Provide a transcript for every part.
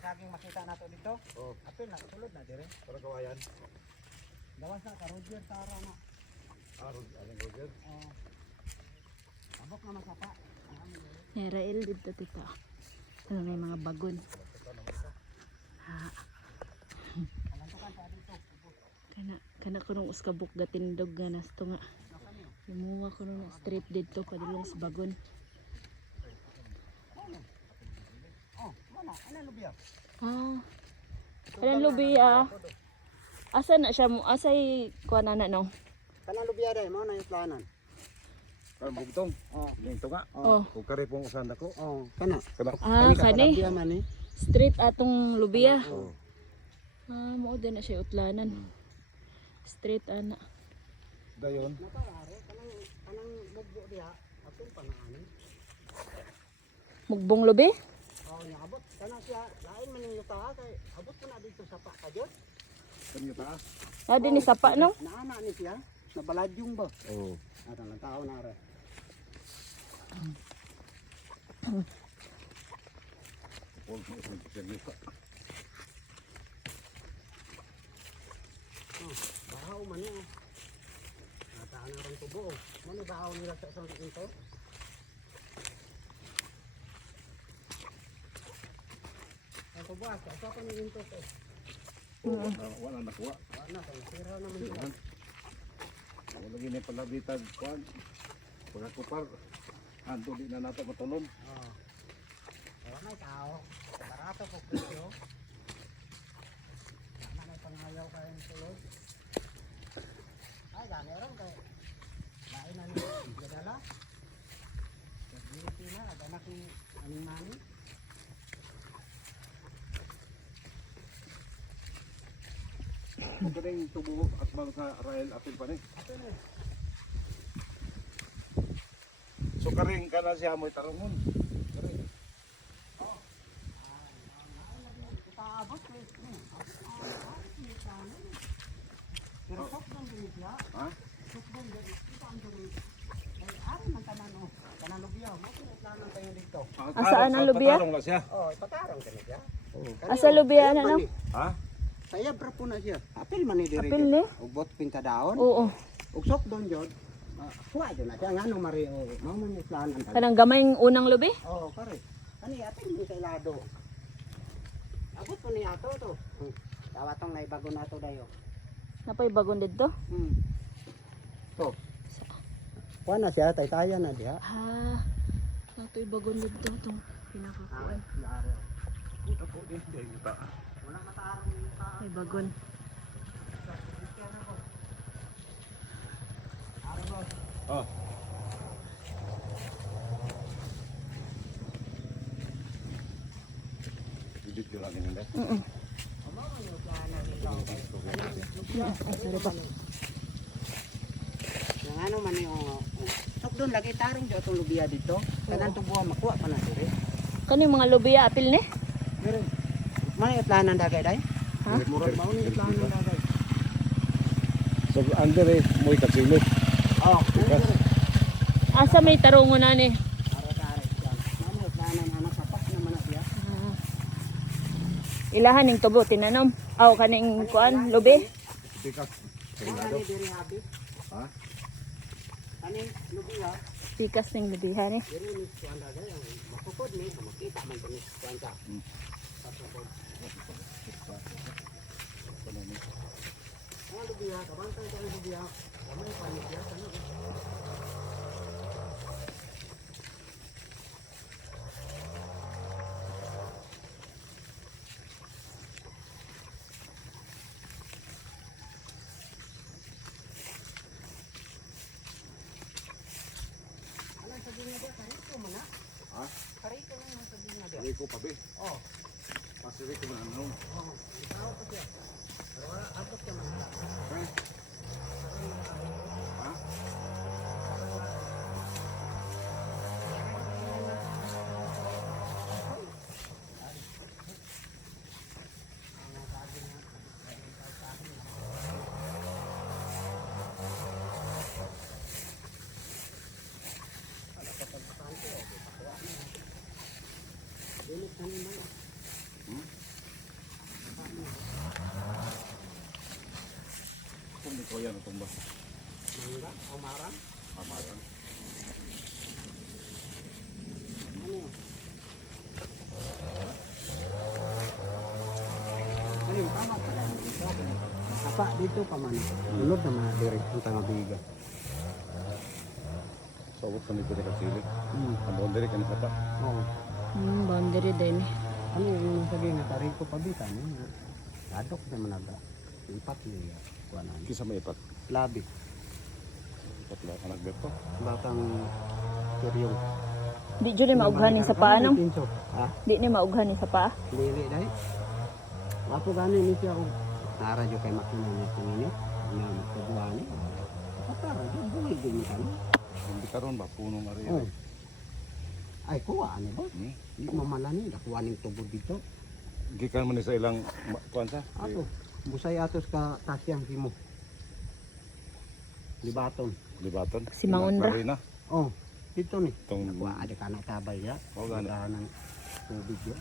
saging makita nato dito. Oh, Apil na sulod na dire. para kawayan. Gawas na ka Roger tara na. Aling Roger. Abok na masapa. Rael dito tita. Ano may mga bagon. Ha. Alantukan sa dito. Kana ko nung uskabuk gatindog nga nasto nga. Lumuwa ko nung straight dito padulong sa bagon. Oh, mana? Ano lubiya? Ah. Alam lubiya. Asa na siya mo? Asay kuha na no? Kanang lubiya dai mo na yung planan. Kan bugtong. Oh. Dito nga. Oh. Kung kare pong usan ako. Oh, kana. Ah, kani. Lubiya man ni. Straight atong lubiya. Oh. Ah, mo din na siya utlanan. Straight ana. Dayon. Naparare kanang mugbo diha. Apil pa na ani. Mugbong lubi? Oh, niabot kana siya. Lain man yung yuta kay abot ko na dito sa pa kajot. Kanyo ta. Ah, din ni sapa no? Naana ni siya. Nabaladyong ba? Oh. Ato lang tao na re. Pol mo sa kanyo. Bahaw man eh. Nataan na rin tubo. Mano bahaw nila sa isang ito? Ang tubo asa. Asa pa ng ito ko? Wala nakuha. Wala na. Sira naman sila. Wala lagi na palabitan kuan. Pagkakupar. Anto di na nato matulon. Oh. Wala na tao. Barato po presyo. Tama na pangayaw kayong tulog. Ay, gani rin kay. Lain na nila. Gadala. Nagbiliti na. Naganak ni aning mani. Ito rin tubo at mga sa Rael apil pa ni. Ato na. So karing ka na siya mo'y tarangon. Karing. Itaabot ko. Pero sokdong din siya. Ha? Sokdong din. Ito ang dumi. Ay, ari man tanan o. Tanan lubiyaw. Makinig tayo dito. Asaan ang lubiya? Patarong na siya. Oh, patarang ka na siya. Oh. Asa lubiya na no? Ha? Sayab ra po na siya. Apil man ni diri. Apil ni? Ugbot pinta daon. Oo. Ug sokdong jud. Kuha jud na siya ngano mari o. Mao man yung plan ang tanan. Kanang gamayng unang lubi? Oh, kare. Ani apil mo kay lado. Abot po ni ato to. Dawatong naibago na to dayo. Napay bagon dito? To. Kuha na siya, taytaya na diha. Ha. Natoy bagon dito tong pinakakuan. Ito po din. Ito. Wala matarong ta. May bagon. Oh. Didit ko lagi nila. Yang ano man yung sokdon lagi tarong jud atong lubiya dito. Kanang tubuha makuha pa na diri. Kani mga lubiya apil ni? Meron. Man itlanan dagay day. Ha? Murag mao ni itlanan dagay. So under eh, mo'y katsili. Oh, Asa may tarungon na ni? are-are siya. Mano itlanan anak sapak naman na siya. Ah. Ilahan ning tubo tinanom. Aw kaning kuan lubi. Tikas. Ano ni diri habi? Ha? Ani lubiya, Tikas ning lubihan ni. diri ni kuan dagay ang makupod ni makita man kini kuan ta. Ang lubiya, kabantay ka ang lubiya. Kamay pa ni siya kani. Anong sabi niya ba? Karito man na. Ha? Karito na yung sabi niya ba? Hindi ko pa be. Oh, Pasiri ko na ano. oh. Ikaw pa siya. Pero wala, abot ka man. Ha? Dilit na naman. Ito yan, itong ba? Mangga, umarang. Pamarang. Ano yun? Ano yun? Tama pala. Apa, dito pa man. Ulod na mga direct ang tangabiga. So, huwag pa nito ka sili. Hmm. Ang boundary ka na sa pa. Oo. Boundary din. Ano yung sabihin na tarik ko pabitan? Ladok naman naga. Ipat niya. Kuha na. Kisa may ipat. Labi. Ipat lang anak beto. Batang kiryong. Di dyan ni maughanin sa paa, no? Ha? Di ni maughanin sa paa. Dili dahil. Wapo gano'n ni siya kung naradyo kay makina niya kuminit. Na magkabuhan niya. Kapara, buhay din niya. Hindi karon ba? Punong ari. Oh. Ay, kuha ano ba? Hmm? Hindi mamalani. Nakuha ning tubod dito. Gikan mo ni sa ilang kuan sa? Ato. Busay atos ka tasyang himo. Libaton. Libaton. Si Mangundra. Marina. Oh, dito ni. Itong Nakuha ada ka na tabay ya. Oo, gani. ng tubig ya.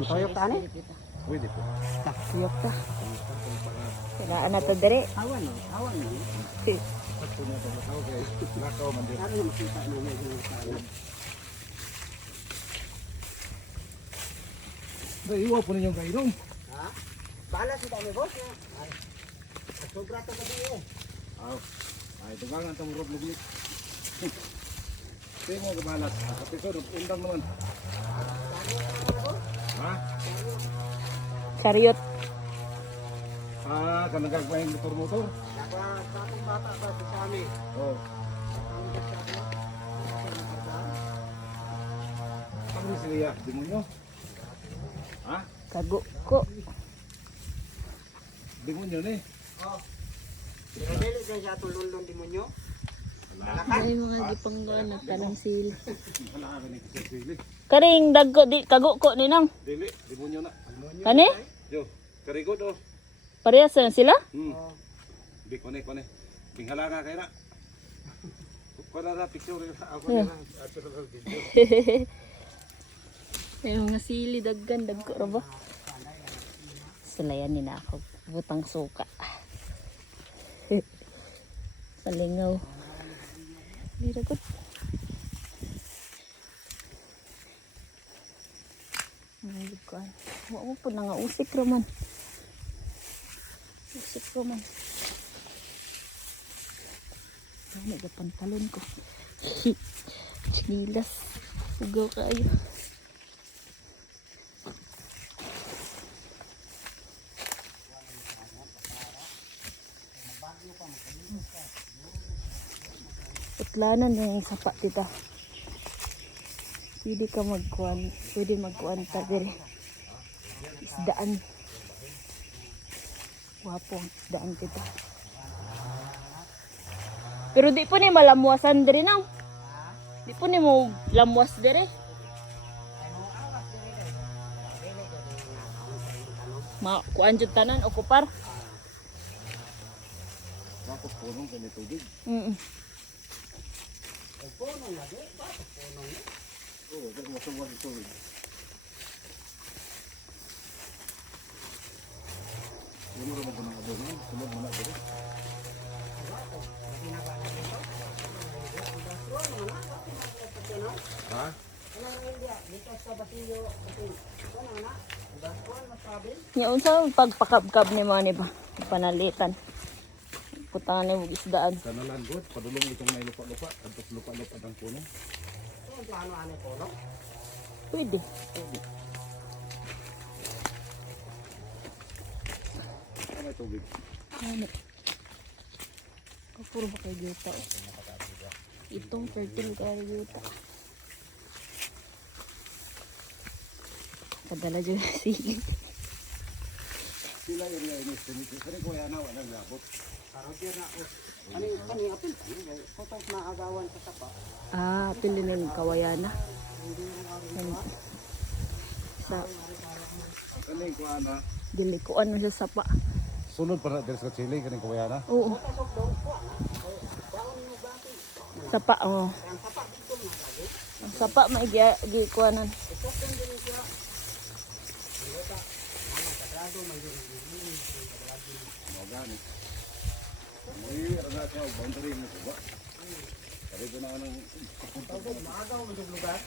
Toyok tani? pwede po. Siyok ka. Kailangan na to dire. Awan no, awan no. Ito na ito matao kay lakaw man din. Ano yung makita mo may mga tao? Iwa po ninyong kainom. Ha? Bahala si dami boss. Ay. Sobra to gabi eh. Aw. Ay tugangan ta mo rob lugit. Tay mo gabalas. Kasi ko undang naman. Ha? Chariot. Ah, kanang gagawin motor-motor. Naka satong bata ba sa amin? Oh. Ang bata ko. Ano sila? Demonyo? Ha? Kago ko. Demonyo ni. Oh. Pero dili din siya tulundon demonyo. Ay mga gipangguan na tanang sili. Wala ka ni kisili. Karing dagko di kago ko ni nang. Dili, demonyo na. Kani? Yo, karigod oh. Parehas na sila? Oh. Di kone. Binghala ka kay na. Kuha na picture ako Yeah. na. Ato na video. Ay mga sili daggan dagko ra ba? Sulayan ni na ako. Butang suka. Salingaw. Very good. Ay, kuan. Wa mo po na nga usik raman. Usik raman. Ano ga pantalon ko. Chinilas. Ugaw kayo. Putlanan yung sapa tita. Pwede ka magkuhan ta dire. Isdaan. Wapo ang isdaan tita. Pero di po ni malamwasan dire nang. Di po ni mo lamwas dire. Kuan jud tanan o kupar. Tapos punong kay may tubig. Punong lagi, bakit punong ni? Oo, dito masuwa ito. Hindi mo naman ng abo niya. Sunod mo na dito. Ha? Nya unsa pagpakabkab ni mo ni ba? Panalitan. Putangan ni mo isdaan. Kanalan good. Padulong itong may lupa-lupa. Antos lupa-lupa ng punong. Ano punong? Pwede. Ano may tubig? Ano? Kapuro ba kayo yuta? Itong fertile kayo yuta. Padala dyan sili. Sila area ini. Kani ko yan na wala labot. Parang tiyan na ako. Ano yung apil? Potong na agawan sa tapa. Ah, pilinin kawayana. Sa Kani ko ana. dilikuan mo sa sapa. Sunod para diri sa Chile kani ko yan na. Oo. Sapa, oh. Ang sapa maigi kuanan. Mga ganit. May rana ka, boundary mo ba? Kaya ko na anong... Maagaw mo yung lugar.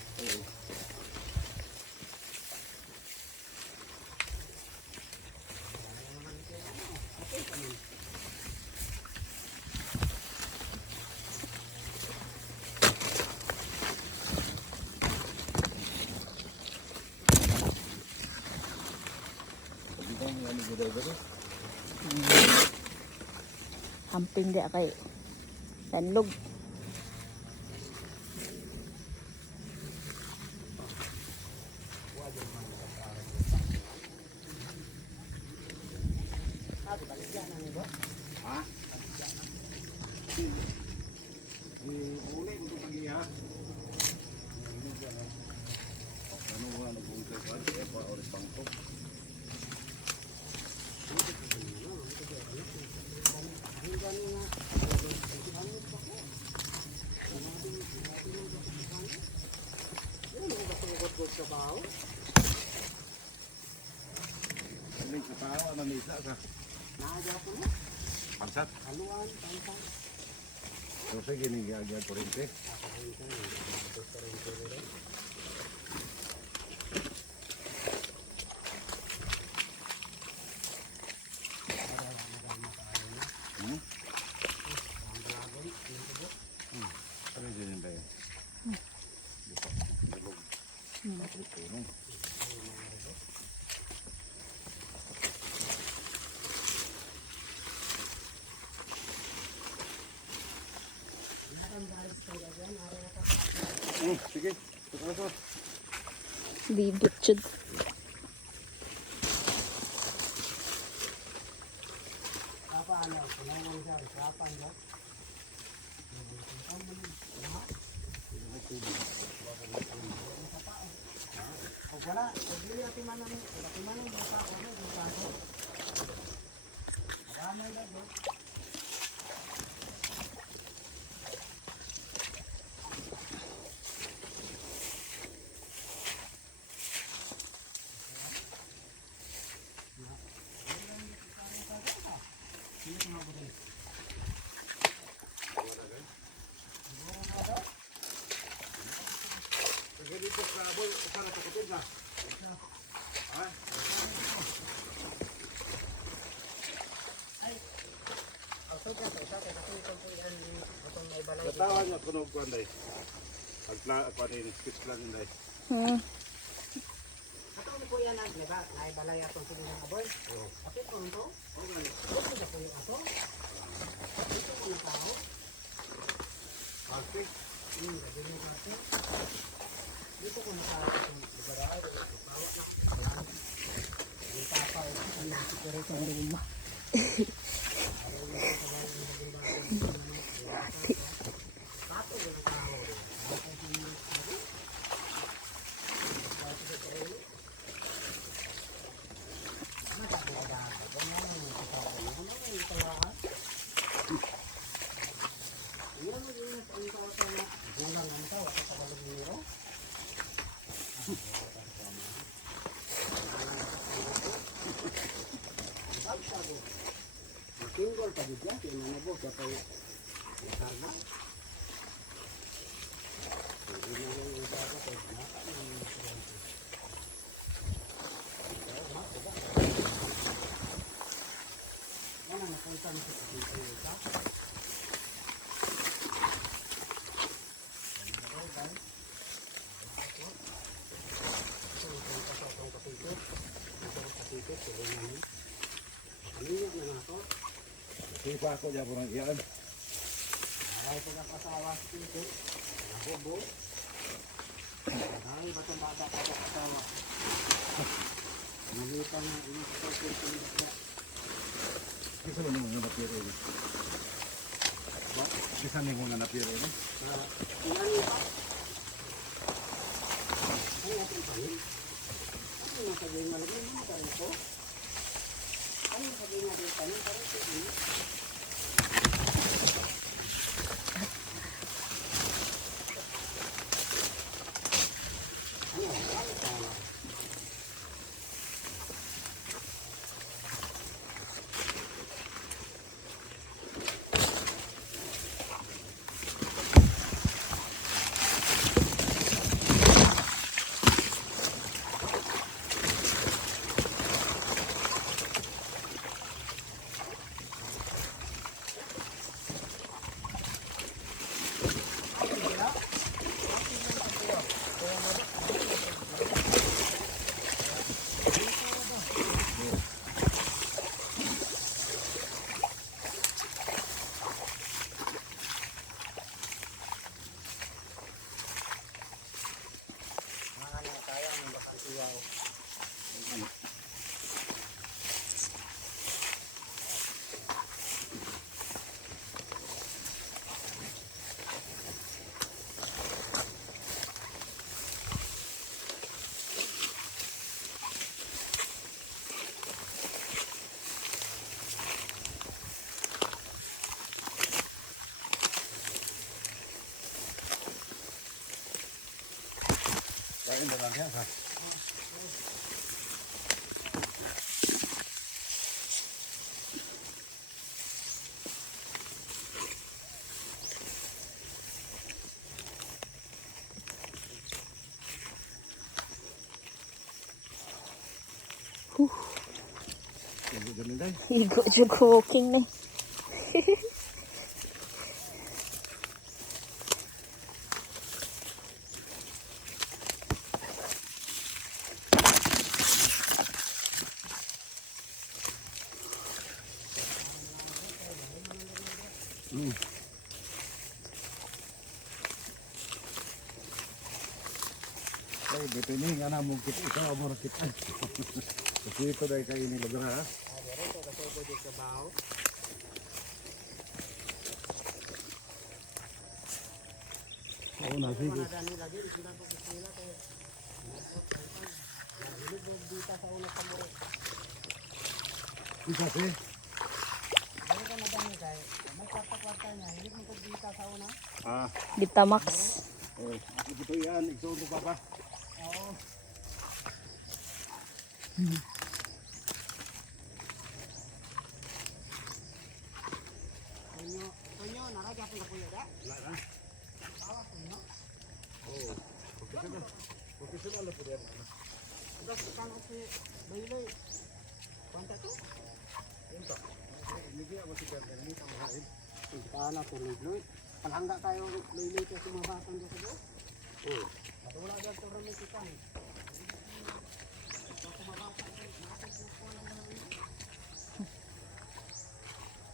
Hindi ka mo ano guday-guday. Amping di kay Danlog. Ha? Uli ko pagi ha. Ano nga nag-uusay ka? Kaya pa oras pang to. Ano yung katao? Ano may isa ka? Naaga ko na. Pansat? Haluan, pansang. So sige, nag-agad ko rin te. Hmm? Ano yun yun tayo? Dalog. Tulong. Sige, tukas. Bibot jud. Kapan daw, kailangan siya, kapan daw. Pag wala, pag hindi natin manang basa ako, basa ako. Maramay na doon. Kasi dito sa abol, sana tukutod na. Ha? Natawan niya kunog ko anday. Pagpa din, skits lang anday. Ato ni Kuya naibalay atong sige ng aboy. Kapit ko nito. Okay. Ito na Kuya ato. Ito ko na tao. Okay. Gagawin ko natin. Dito ko na tao itong lugar ay. Pawa na. Yung papa ay siguro sa luma. Tinggal pa di dyan, kaya nanabo, kaya pa nakarga. Hindi na yung usapo, kaya naka na yung usapo. Yan ang napunta na sa kapito yung usapo. Sipa ako dyan po ng iyan. Ay, pagkapasawas dito. Nabobo. Ay, batang bata pa sa kasama. Nalita na, inasasal ko yung pinagda. Kisa mo nung napiro yun? Kisa mo nung napiro yun? Ilan yun pa? Ay, ating panin. Ano yung sabihin nga lagi? Ano ka rin po? Ano yung sabihin nga rin panin? Parang sabihin. kuya. Ano? Kain na lang yan ha. Hindi ganun dahil. Higo jud ko walking na. Ay, beto ini nga na mong kita. Ikaw mo kita. Kasi ito dahil kayo nilagra ha. Dere ko kasi pwede trabaho. Oo na, sige. Mga dani lagi sila ko sila kaya. Hilig mo dita sa una sa mo. Isa si. Dere ko na dani kay. May kwarta niya. Hilig mo ko dita sa una. Ah, Bitamax. oh, ako dito yan. Ikaw mo papa. Oo. Tunyo, nakagapon ka kuya da? Wala na. Tawa tunyo. Oo. Professional na po yan. Udah kan si Bailey. Kwanta to? Ito. Hindi ako si Kern. Hindi ka mahain. Kana to Loy. Palangga tayo Loy kasi mabatan do sa do. Oo. Wala diyan to rami kita.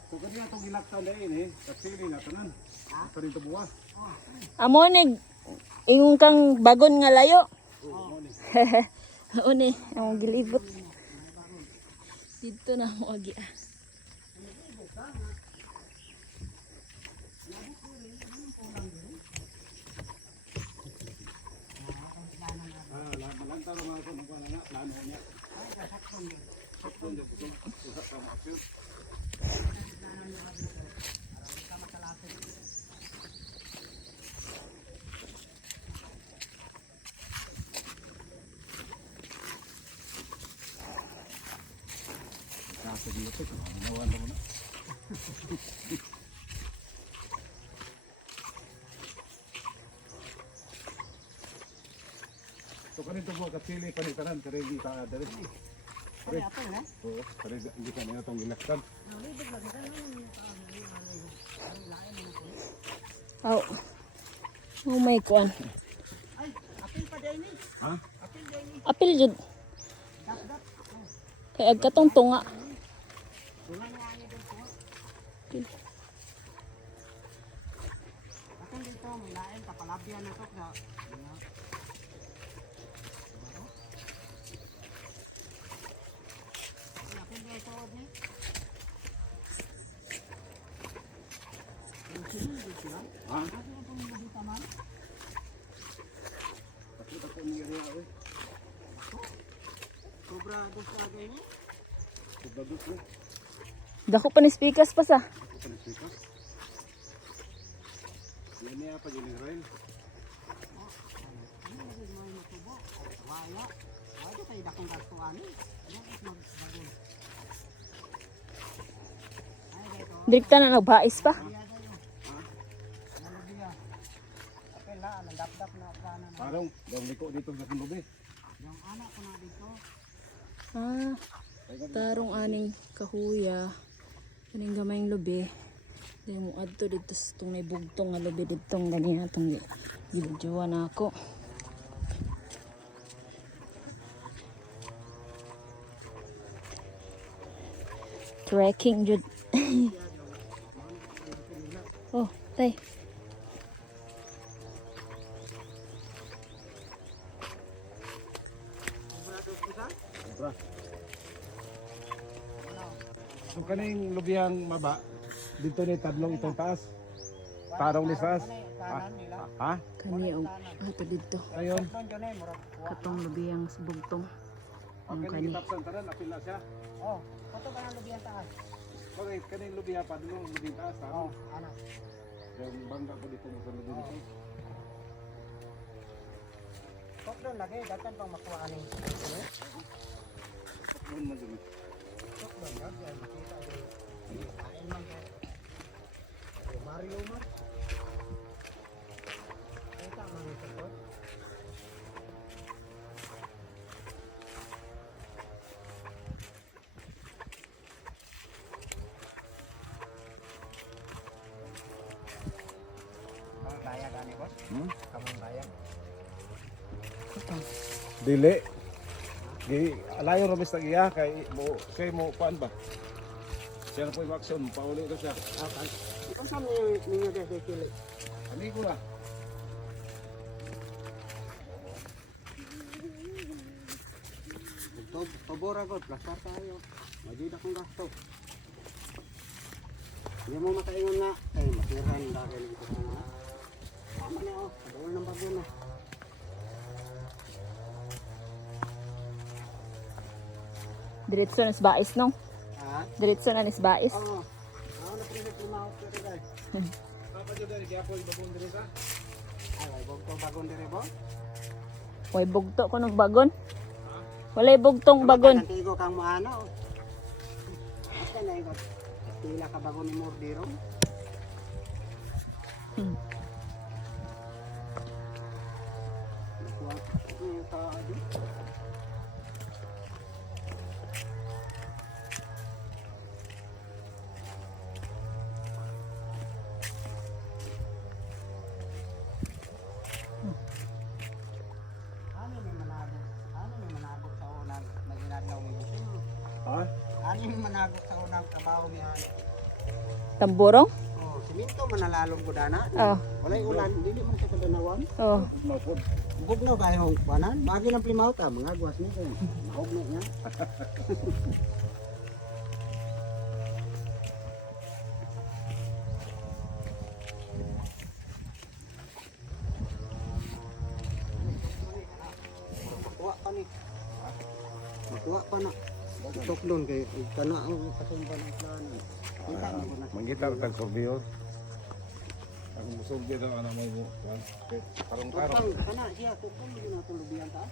So kanya itong ilaktan na yun eh. Katsili na tanan. Ito rin ito buwas. Amo ni ingon kang bagon nga layo. Oo. Ano Oo ni, ang gilibot. Dito na mo agi. Malanta naman ako ng kuwan na. Plano niya. Sakton din. Usap ka mo. Kasi dito, nawan mo na. So kanito po katsili panitanan kare hindi ka dali. Kaya ato na. Oo, kare hindi ka na itong ilaktan. Oh. Oh my god. Ay, apil pa day ni. Ha? Apil day ni. Apil jud. Dap. Kay agkatong tunga. Wala nga ani dito. Akan dito may lain kapalabyan na to sa. Apil day to ni. Ha? Kasi ito yung dito man. Kasi ako ni area eh. Sobra gusto agay ni. Kubadus ko. Dako pa ni speakers pa sa. Ako pa nagsikas. Yan niya pa yun yung rail. Ano lagi mo yung tubo? Wala. Wala tayo dakong gasto ani. Ano is magbagon. Ay dito. Direkta na nagbais pa. Biya dayo. Ano biya? Apil la nandap-dap na plana na. Parang, daw liko dito sa kulubi. Yung anak ko na dito. Ah, tarong aning kahuya. Kaning gamayng lubi. Dahil mo adto dito sa itong may bugtong nga lubi ditong ganyan itong gilidjuan ako. Trekking jud. Oh, tay. Sobra. So kaning lubihang maba, dito ni tadlong itong taas. Tarong ni taas. Kanan nila. Ha? Kani og ato dito. Ayun. Doon dyan eh, murag. Katong lubiyang bugtong. Ang Kaning kani. kitapsan tanan apil na siya. Oh, kato ka ng lubiyan taas. Bakit kaning lubiha pa dulong lubing taas ha? Oh, ano. Yung bangga ko dito mo sa lubing dito. Kok doon lagi, datan pang makuha aning. Doon man dun. Kok doon lagi, makita doon. Kain man doon. Mario man. Kita man ito po. Kamang bayag ani boss? Kamang bayag. Katong. Dili. Di alayo ra mis tagiya kay mo kay mo kuan ba. Siya na po yung action, pauli ko siya. Okay. Kung saan ninyo dito kili? Ani ko na. Pabora god, plastar tayo. Magida kong gasto. Hindi mo makaingon na. Ay, matiran dahil ito na. Tama na oh, kabawal ng bagyo na. Diretso na bais no. Ha? Diretso na bais. Oo. Ako na pinag lumahok pero guys. Papa jud dali kaya po ibabon diri sa. Ay, may bugtong bagong dire bo. Way bugto ko ng bagon. Walay bugtong bagon. Kantigo kang maano. Basta na ikaw. Pila ka bago ni Mordiro. Nakuha. Yung taado. Ano may manabot sa unang maginadlaw mo busin mo? Ha? Ano yung manabot sa unang trabaho ni Ani? Tamburong? Oh, siminto manalalong ko dana. Oh. Walay ulan, dili man sa kadanawan. Oh. Mapod. Bugnaw kayo banan, bagi ng plimaw ta, mga gwas ni ko. Maugno niya. Makuha pa ni. Makuha pa na. Tok doon kay kana ang kasumba ng plano. Kita mo na. Mangita tag korbiyo. Ang musog gyud ang ana mo kuan. Karong-karong. Tukang kana siya tukang din na tulubian taas.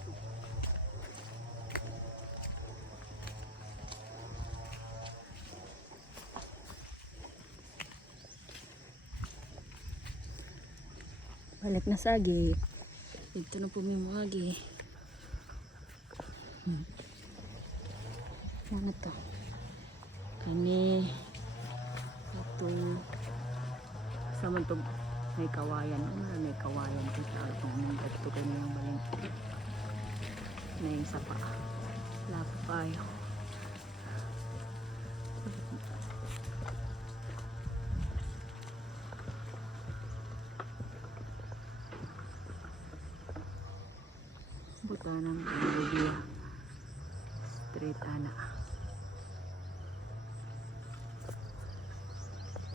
Balik na sagi. Dito na po may magi. Ano to? Kani. Ito. Sama to may kawayan. Ano na may kawayan? Kita itong mga ito kanya yung baling. May isa pa. Lapay. Butanan ng Bolivia. Street ana.